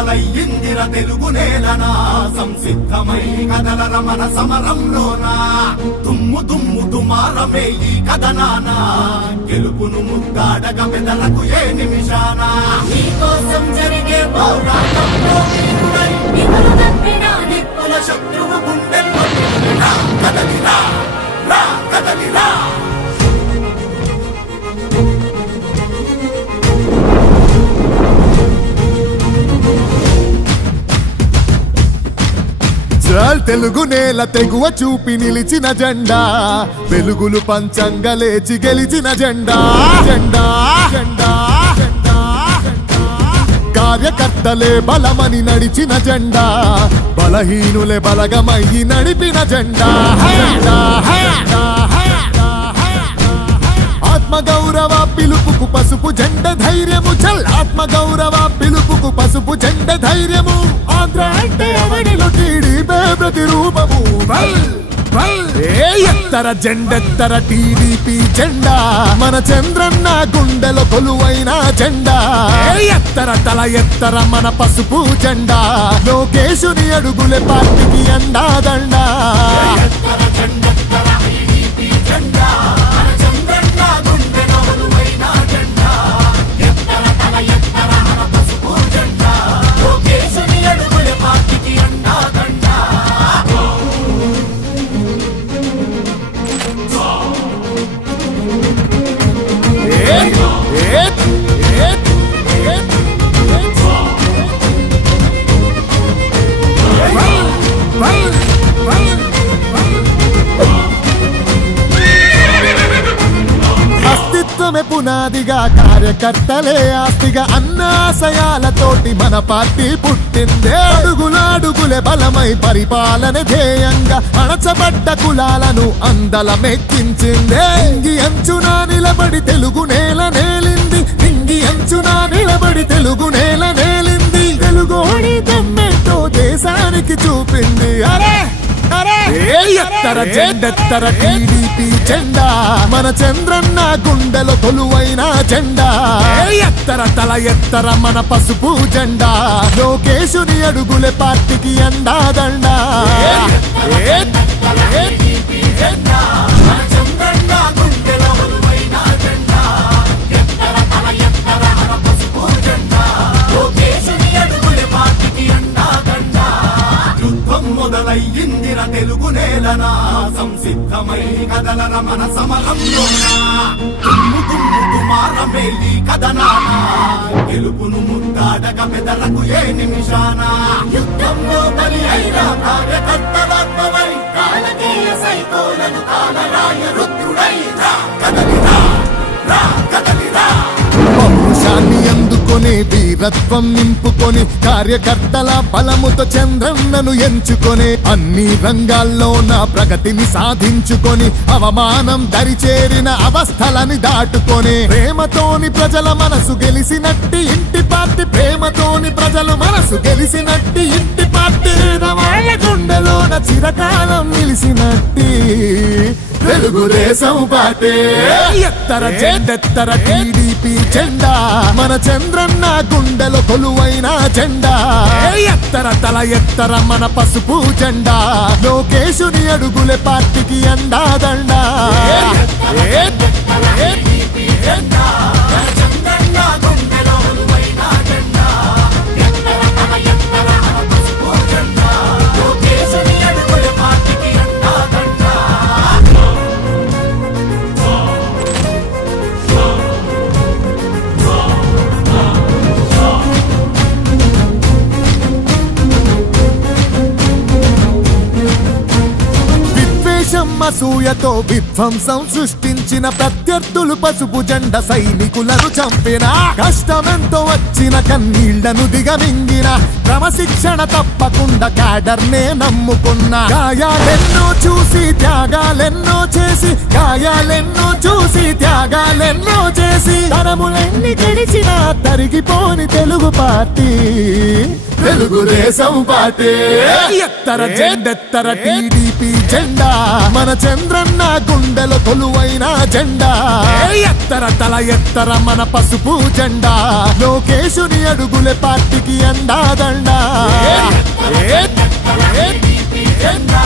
మొదలయ్యిందిర తెలుగు నేలనా సంసిద్ధమై కదలర మన సమరంలోనా దుమ్ము దుమ్ము దుమారమే ఈ కథనానా గెలుపును ముద్దాడక బెదరకు ఏ నిమిషాన నీకోసం జరిగే పోరాటంలో వీరుడై నిన్ను తప్పిన నిప్పుల శత్రువు గుండెల్లో కదలిరా రా కదలిరా తెలుగు నేల తెగువ చూపి నిలిచిన జెండా వెలుగులు పంచంగా లేచి గెలిచిన జెండా జెండా జెండా కార్యకర్తలే బలమని నడిచిన జెండా బలహీనులే బలగమయ్యి నడిపిన జెండా ఆత్మగౌరవ పిలుపుకు పసుపు జెండ ధైర్యము చల్ ఆత్మగౌరవ పిలుపుకు పసుపు జెండ ధైర్యము ఆంధ్ర అంటే అవనిలో టీడీపీ ప్రతిరూపము ఎత్తర జెండెత్తర టీడీపీ జెండా మన చంద్రన్న గుండెలో కొలువైన జెండా ఎత్తర తల ఎత్తర మన పసుపు జెండా లోకేశుని అడుగులే పార్టీకి అండా దండా పునాదిగా కార్యకర్తలే ఆస్తిగా అన్నాశయాలతోటి మన పార్టీ పుట్టిందే అడుగులాడుగులే బలమై పరిపాలన ధ్యేయంగా అణచబడ్డ కులాలను అందలమెక్కించిందే ఇంగి అంచున నిలబడి తెలుగు నేల నేలింది ఇంగి అంచున నిలబడి తెలుగు నేల నేలింది తెలుగోడి దమ్మెంతో దేశానికి చూపింది అరే ఎత్తర జెండెత్తర టీడీపీ జెండా మన చంద్రన్న గుండెలో కొలువైన జెండా ఎత్తర తల ఎత్తర మన పసుపు జెండా లోకేశుని అడుగులే పార్టీకి అండా దండా మొదలయ్యిందిర తెలుగు నేలనా సంసిద్ధమై కదలర మన సమరంలోనా దుమ్ము దుమ్ము దుమారమే ఈ కథనానా గెలుపును ముద్దాడక బెదరకు ఏ నిమిషాన యుద్ధంలో బలి అయిన కార్యకర్తలాత్మవై కాలకేయ సైకోలను కాలరాయ రుద్రుడై రా కదలిరా రా కదలిరా పౌరుషాన్ని అందుకొని వీరత్వం నింపుకొని కార్యకర్తల బలముతో చంద్రన్నను ఎంచుకొని అన్ని రంగాల్లో నా ప్రగతిని సాధించుకొని అవమానం దరిచేరిన అవస్థలని దాటుకొని ప్రేమతోని ప్రజల మనసు గెలిసినట్టి ఇంటి పార్టీ ప్రేమతోని ప్రజల మనసు గెలిసినట్టి ఇంటి పార్టీ వాళ్ళ గుండెలోన చిరకాలం నిలిసినట్టి తెలుగుదేశం పార్టీ ఎత్తర జెండెత్తర టీడీపీ జెండా మన చంద్రన్న గుండెలో కొలువైన జెండా ఎత్తర తల ఎత్తర మన పసుపు జెండా లోకేశుని అడుగులే పార్టీకి అండా దండా అసూయతో విధ్వంసం సృష్టించిన ప్రత్యర్థులు పసుపు జెండ సైనికులను చంపిన కష్టమెంతో వచ్చిన కన్నీళ్లను దిగమింగిన క్రమశిక్షణ తప్పకుండా క్యాడర్నే నమ్ముకున్న గాయాలెన్నో చూసి త్యాగాలెన్నో చేసి గాయాలెన్నో చూసి త్యాగాలెన్నో చేసి తరములెన్ని గడిచిన తరిగిపోని తెలుగు పార్టీ తెలుగుదేశం పార్టీ ఎత్తర జెండెత్తర టీడీపీ టీడీపీ జెండా మన చంద్రన్న గుండెలో కొలువైన జెండా ఎత్తర తల ఎత్తర మన పసుపు జెండా లోకేశుని అడుగులే పార్టీకి అండాదండా జెండా